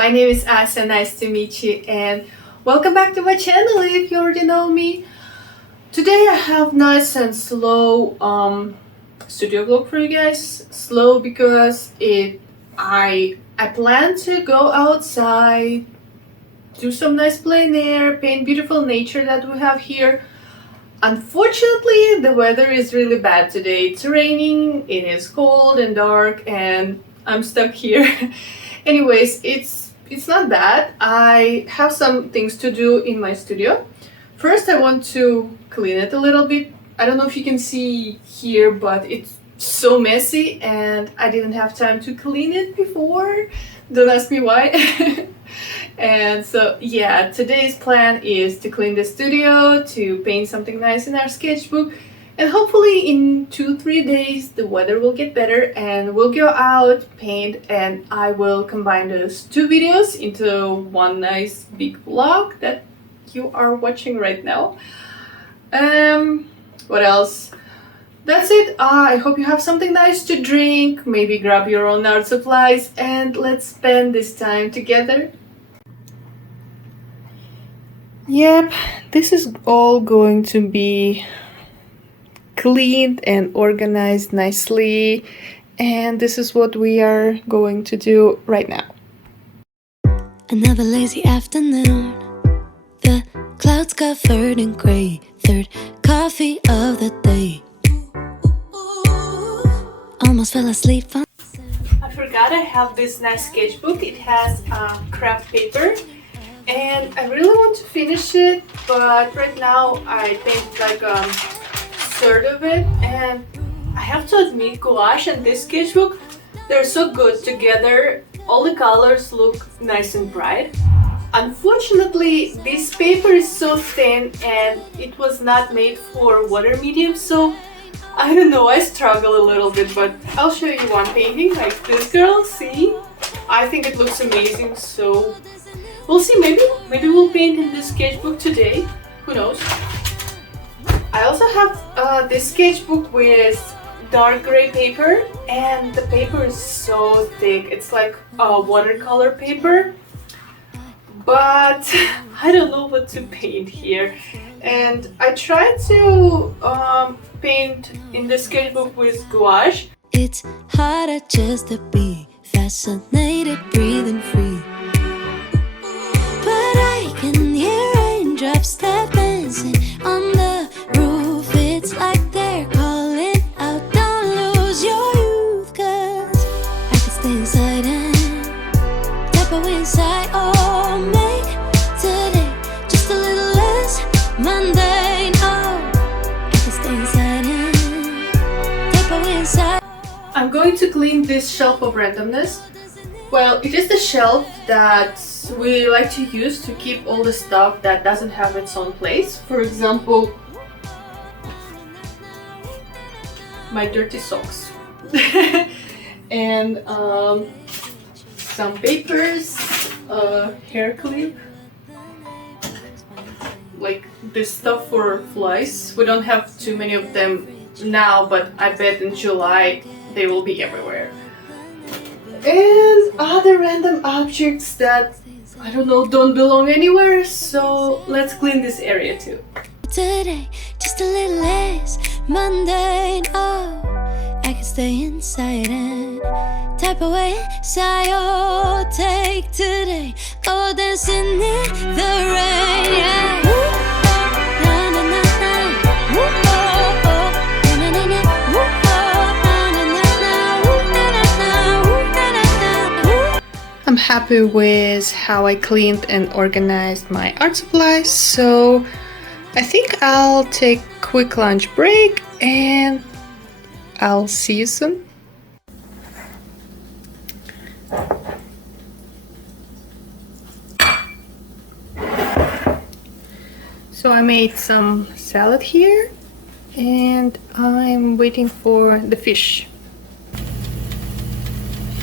My name is Asya, nice to meet you, and welcome back to my channel if you already know me. Today I have nice and slow studio vlog for you guys. Slow because I plan to go outside, do some nice plein air, paint beautiful nature that we have here. Unfortunately, the weather is really bad today. It's raining, it is cold and dark, and I'm stuck here. Anyways, it's not bad. I have some things to do in my studio. First, I want to clean it a little bit. I don't know if you can see here, but it's so messy and I didn't have time to clean it before. Don't ask me why. And so yeah, today's plan is to clean the studio, to paint something nice in our sketchbook, and hopefully in 2-3 days the weather will get better and we'll go out, paint, and I will combine those two videos into one nice big vlog that you are watching right now. What else? That's it. I hope you have something nice to drink, maybe grab your own art supplies, and let's spend this time together. Yep, this is all going to be cleaned and organized nicely, and this is what we are going to do right now. Another lazy afternoon, the clouds covered in gray, third coffee of the day. Almost fell asleep on. I forgot I have this nice sketchbook. It has craft paper and I really want to finish it, but right now I paint like a third of it, and I have to admit, gouache and this sketchbook, they're so good together. All the colors look nice and bright. Unfortunately, this paper is so thin and it was not made for water medium, so I don't know, I struggle a little bit, but I'll show you one painting like this girl. See? I think it looks amazing, so we'll see. Maybe we'll paint in this sketchbook today. Who knows? I also have this sketchbook with dark gray paper, and the paper is so thick. It's like a watercolor paper, but I don't know what to paint here. And I tried to paint in the sketchbook with gouache. It's harder just to be fascinated, breathing free. But I can hear raindrops that dancing on the roof. It's like they're calling out, don't lose your youth, 'cause I can stay inside and tap away inside. Oh, make today just a little less mundane. Oh, I can stay inside and tap away inside. I'm going to clean this shelf of randomness. Well, it is the shelf that we like to use to keep all the stuff that doesn't have its own place. For example, my dirty socks. And some papers, hair clip, like this stuff for flies. We don't have too many of them now, but I bet in July they will be everywhere. And other random objects that, I don't know, don't belong anywhere, so let's clean this area too. Today, just a little less mundane. Oh, I can stay inside and type away inside. Oh, take today, go dancing in the rain. Yeah. Na, na, na, na. Woo, oh, oh. Na, na, na. Woo, oh. Na, na, na, na. Woo, na, na, na. Woo, na, na, na. Woo. I'm happy with how I cleaned and organized my art supplies, so I think I'll take a quick lunch break and I'll see you soon. So I made some salad here and I'm waiting for the fish.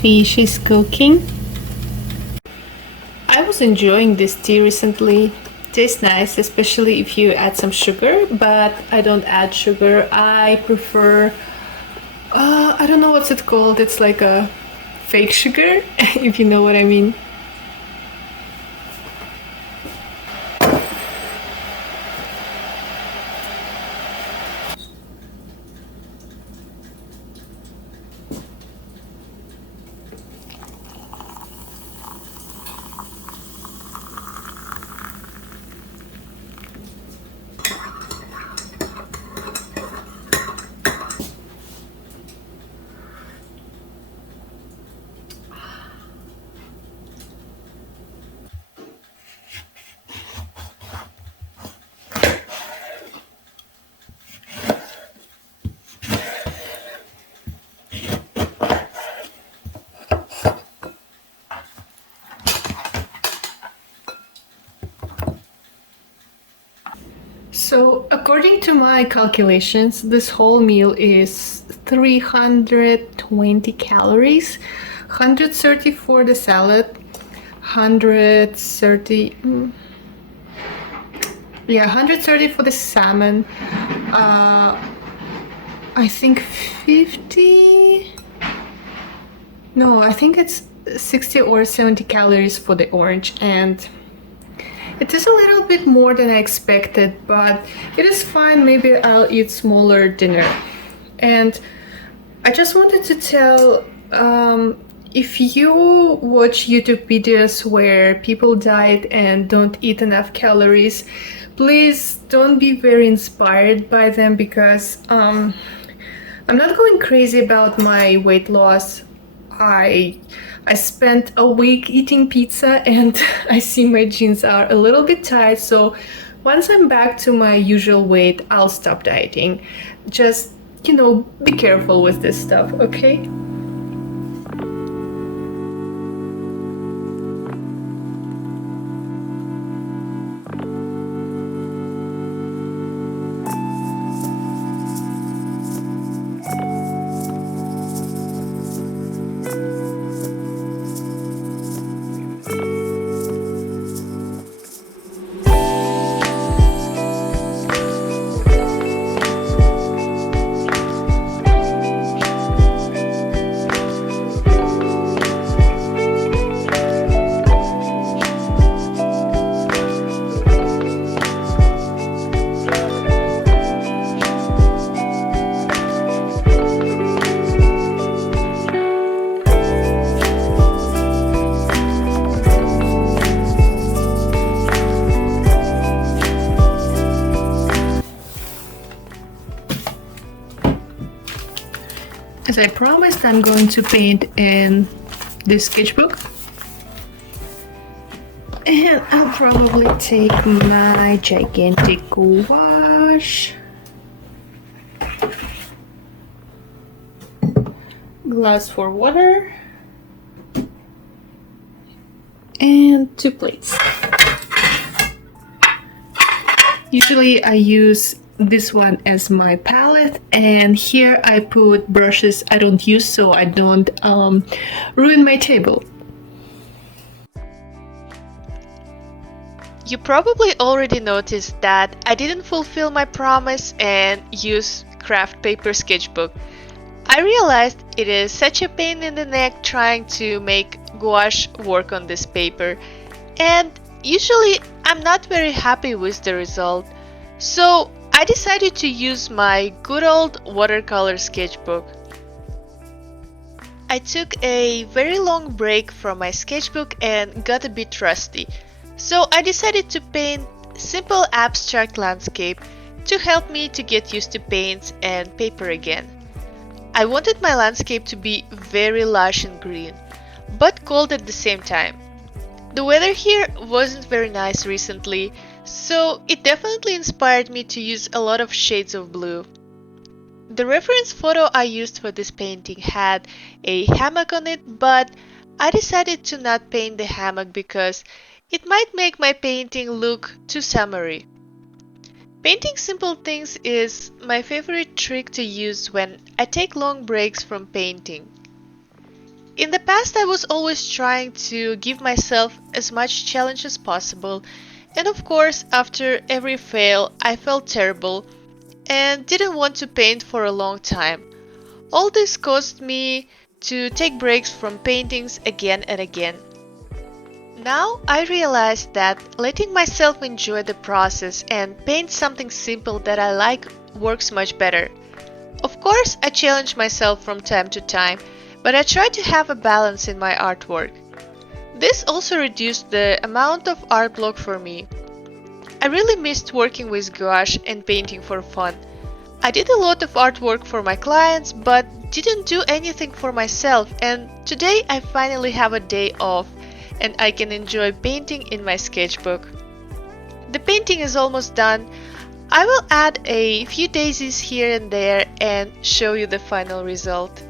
Fish is cooking. I was enjoying this tea recently. Tastes nice, especially if you add some sugar, but I don't add sugar. I prefer, I don't know what's it called. It's like a fake sugar, if you know what I mean. So, according to my calculations, this whole meal is 320 calories, 130 for the salad, 130, yeah, 130 for the salmon, I think 50, no, I think it's 60 or 70 calories for the orange, and it is a little bit more than I expected, but it is fine. Maybe I'll eat smaller dinner. And I just wanted to tell, if you watch YouTube videos where people diet and don't eat enough calories, please don't be very inspired by them, because I'm not going crazy about my weight loss. I spent a week eating pizza and I see my jeans are a little bit tight, so once I'm back to my usual weight, I'll stop dieting. Just, be careful with this stuff, okay? As I promised, I'm going to paint in this sketchbook. And I'll probably take my gigantic gouache, glass for water, and 2 plates. Usually I use this one as my palette, and here I put brushes I don't use so I don't ruin my table. You probably already noticed that I didn't fulfill my promise and use craft paper sketchbook. I realized it is such a pain in the neck trying to make gouache work on this paper, and usually I'm not very happy with the result. So I decided to use my good old watercolor sketchbook. I took a very long break from my sketchbook and got a bit rusty, so I decided to paint simple abstract landscape to help me to get used to paints and paper again. I wanted my landscape to be very lush and green, but cold at the same time. The weather here wasn't very nice recently, so it definitely inspired me to use a lot of shades of blue. The reference photo I used for this painting had a hammock on it, but I decided to not paint the hammock because it might make my painting look too summery. Painting simple things is my favorite trick to use when I take long breaks from painting. In the past, I was always trying to give myself as much challenge as possible, and of course, after every fail, I felt terrible and didn't want to paint for a long time. All this caused me to take breaks from paintings again and again. Now I realize that letting myself enjoy the process and paint something simple that I like works much better. Of course, I challenge myself from time to time, but I try to have a balance in my artwork. This also reduced the amount of art block for me. I really missed working with gouache and painting for fun. I did a lot of artwork for my clients, but didn't do anything for myself, and today I finally have a day off and I can enjoy painting in my sketchbook. The painting is almost done. I will add a few daisies here and there and show you the final result.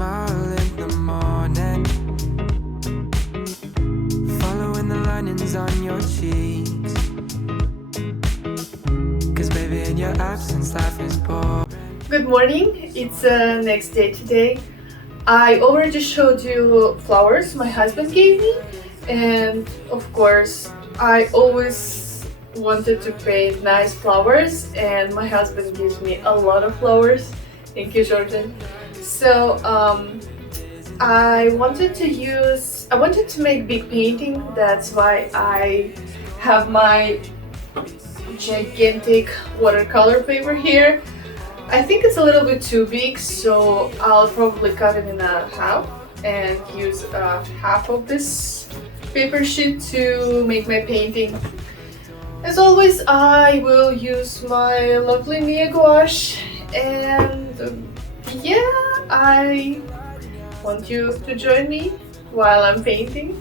smile in the morning, following the linings on your cheeks. 'Cause baby, in your absence, life is boring. Good morning, it's next day today. I already showed you flowers my husband gave me, and of course I always wanted to paint nice flowers, and my husband gives me a lot of flowers. Thank you, Jordan. So I wanted to make big painting. That's why I have my gigantic watercolor paper here. I think it's a little bit too big, so I'll probably cut it in a half and use half of this paper sheet to make my painting. As always, I will use my lovely Mia gouache, and yeah, I want you to join me while I'm painting.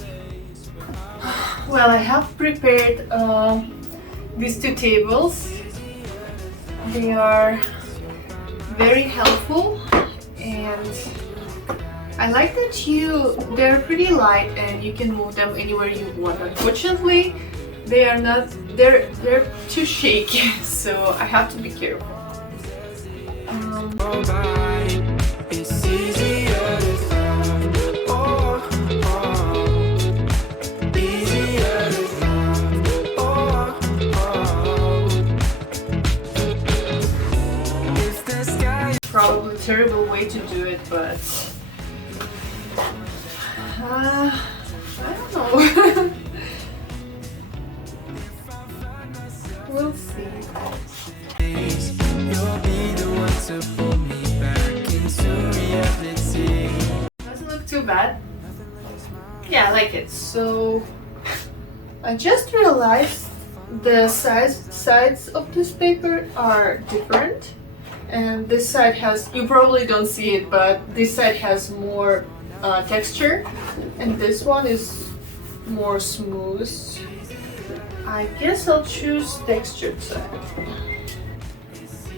Well, I have prepared these two tables. They are very helpful, and I like that they're pretty light and you can move them anywhere you want. Unfortunately, they're too shaky, so I have to be careful. It's easier to find. Oh, easier to find. Oh, if the sky. Probably a terrible way to do it, but I don't know. We'll see. You'll be the one to pull me back into reality. Doesn't look too bad. Yeah, I like it. So I just realized the sides of this paper are different, and this side has, you probably don't see it, but this side has more texture, and this one is more smooth. I guess I'll choose textured side.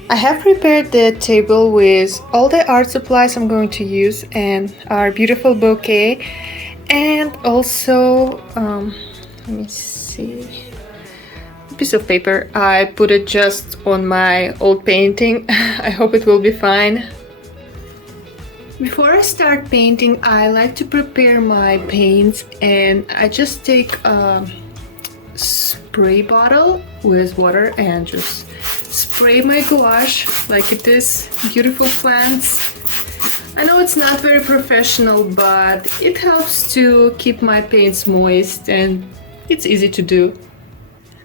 I have prepared the table with all the art supplies I'm going to use and our beautiful bouquet, and also let me see, a piece of paper. I put it just on my old painting. I hope it will be fine. Before I start painting, I like to prepare my paints, and I just take a spray bottle with water and just spray my gouache like it is beautiful plants. I know it's not very professional, but it helps to keep my paints moist and it's easy to do.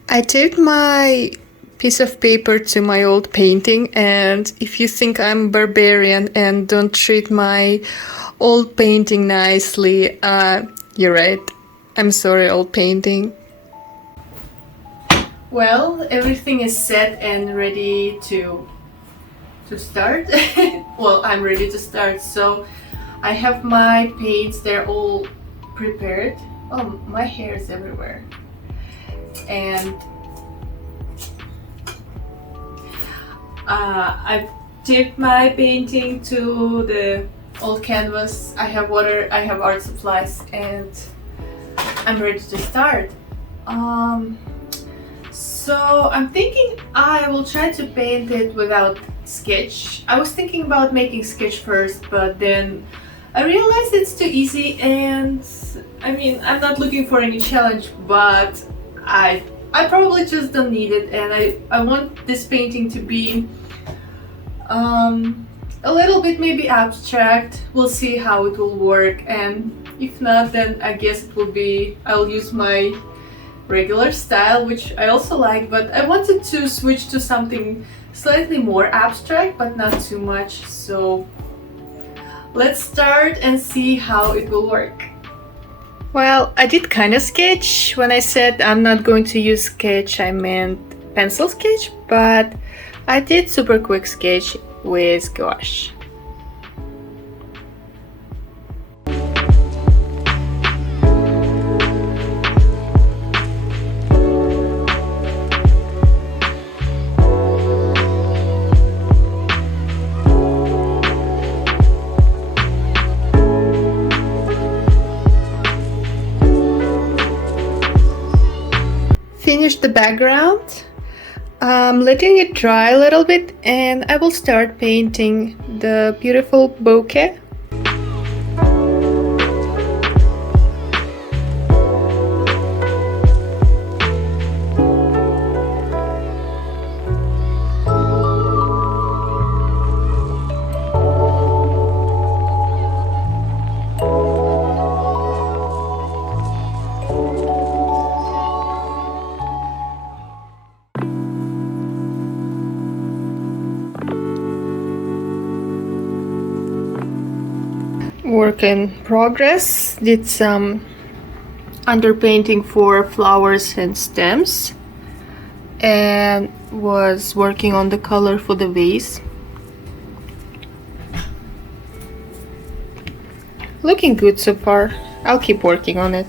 I taped my piece of paper to my old painting, and if you think I'm barbarian and don't treat my old painting nicely, you're right. I'm sorry, old painting. Well, everything is set and ready to start. Well, I'm ready to start. So I have my paints, they're all prepared. Oh, my hair is everywhere. And I've taped my painting to the old canvas. I have water, I have art supplies, and I'm ready to start. So I'm thinking I will try to paint it without sketch. I was thinking about making sketch first, but then I realized it's too easy, and I mean, I'm not looking for any challenge, but I probably just don't need it, and I want this painting to be a little bit maybe abstract. We'll see how it will work, and if not, then I guess it will be, I'll use my regular style, which I also like, but I wanted to switch to something slightly more abstract, but not too much. So let's start and see how it will work. Well, I did kind of sketch. When I said I'm not going to use sketch, I meant pencil sketch, but I did super quick sketch with gouache. finished the background. I'm letting it dry a little bit and I will start painting the beautiful bouquet. Work in progress. Did some underpainting for flowers and stems and was working on the color for the vase. Looking good so far. I'll keep working on it.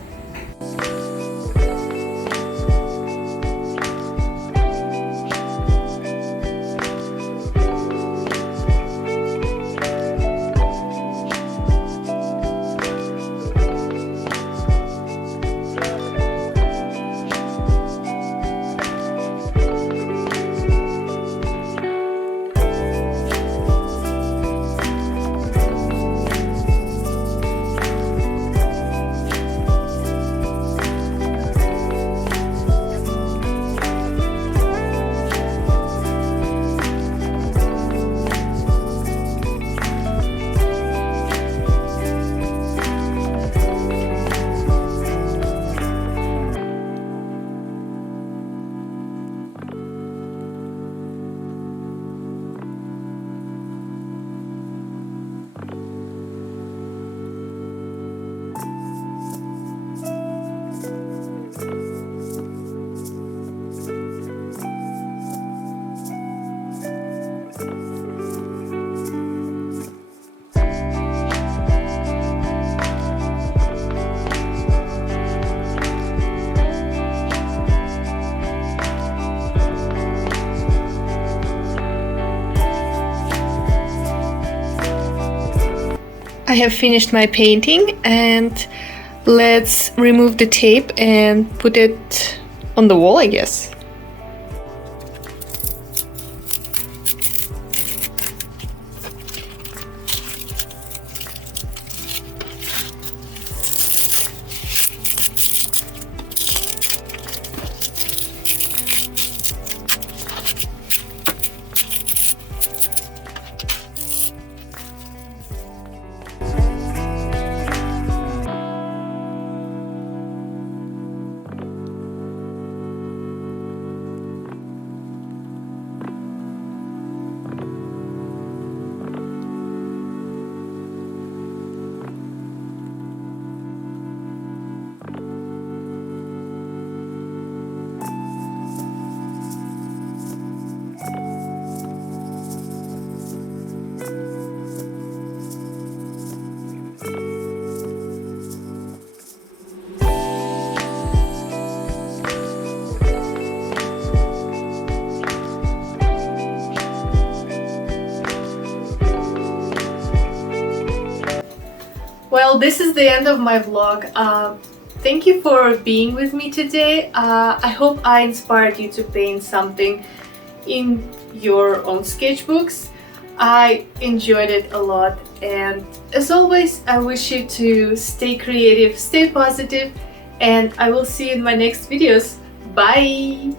I have finished my painting and let's remove the tape and put it on the wall, I guess. Well, this is the end of my vlog. Thank you for being with me today. I hope I inspired you to paint something in your own sketchbooks. I enjoyed it a lot, and as always, I wish you to stay creative, stay positive, and I will see you in my next videos. Bye!